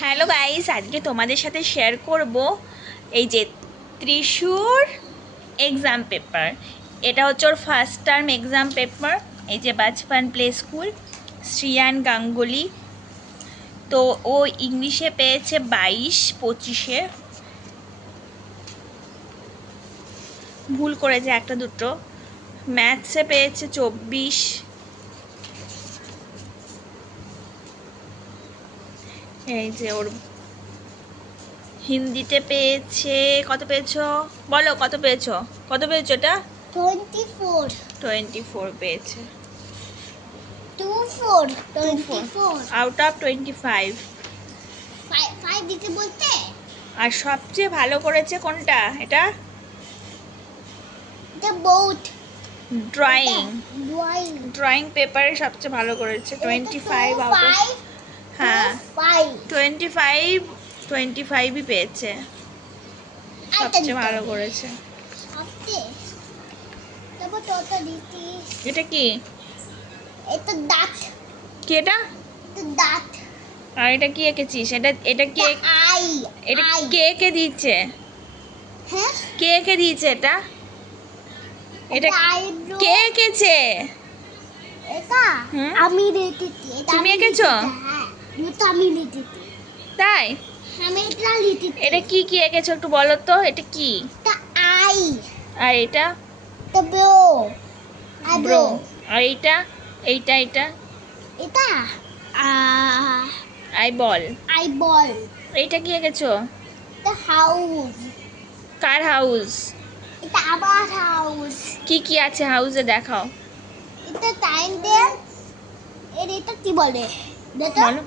Hello guys আজকে তোমাদের সাথে শেয়ার করব এই যে ত্রিশুর এক্সাম পেপার এটা হচ্ছে ওর ফার্স্ট টার্ম এক্সাম পেপার এই যে বাচপান প্লে স্কুল শ্রিয়ান গাঙ্গুলি। তো ও ইংলিশে পেয়েছে বাইশ, পঁচিশে। ভুল করেছে একটা দুটো। ম্যাথসে পেয়েছে চব্বিশ এই যে ওর হিন্দিতে পেয়েছে কত পেয়েছ? বলো কত পেয়েছ? কত পেয়েছ এটা? টোয়েন্টি ফোর টোয়েন্টি ফোর পেয়েছে। Two four twenty. Four out of twenty five five দিতে বলতে? আর সবচেয়ে ভালো করেছে কোনটা? এটা? দ্য ড্রয়িং ড্রয়িং পেপারে সবচেয়ে ভালো করেছে। টোয়েন্টি ফাইভ আউট হ্যাঁ। টোয়েন্টি ফাইভ টোয়েন্টি ফাইভই পেয়েছে সবচেয়ে ভালো করেছে। এটা কি? এটা দাঁত। কি এটা দাঁত। আর এটা কি এঁকেছিস? এটা এটা কে আই এটা কে কে দিচ্ছে হ্যাঁ? কে কে দিয়েছে এটা? এটা কে এঁকেছে? আমি তুমি এঁকেছো? হ্যাঁ। আমি তাই? আমি এটা এটা কি কি এঁকেছো একটু বলো তো এটা কি? এটা আই। আর এটা? এটা ব্রো। ব্রো। আর এইটা? এইটা এইটা? এটা? আই বল। আই বল। এইটা কি এঁকেছো? এটা হাউস। কার হাউস? এটা আবার হাউস। কি কি আছে হাউসে দেখাও। এটা টাইম দেন এর এটা কি বলে? এটা বলো।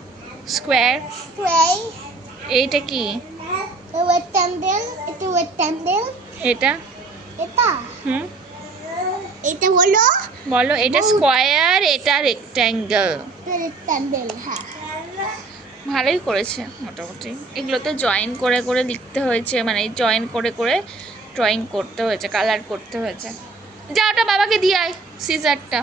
স্কোয়ার এইটা কি? এটা এটা? এটা? হুম? এটা হলো বলো এটা স্কোয়ার এটা রেক্ট্যাঙ্গেল হ্যাঁ। ভালোই করেছে মোটামুটি। এগুলোতে জয়েন করে করে লিখতে হয়েছে মানে জয়েন করে করে ড্রয়িং করতে হয়েছে কালার করতে হয়েছে। যা ওটা বাবাকে দিয়ে আয় সিজারটা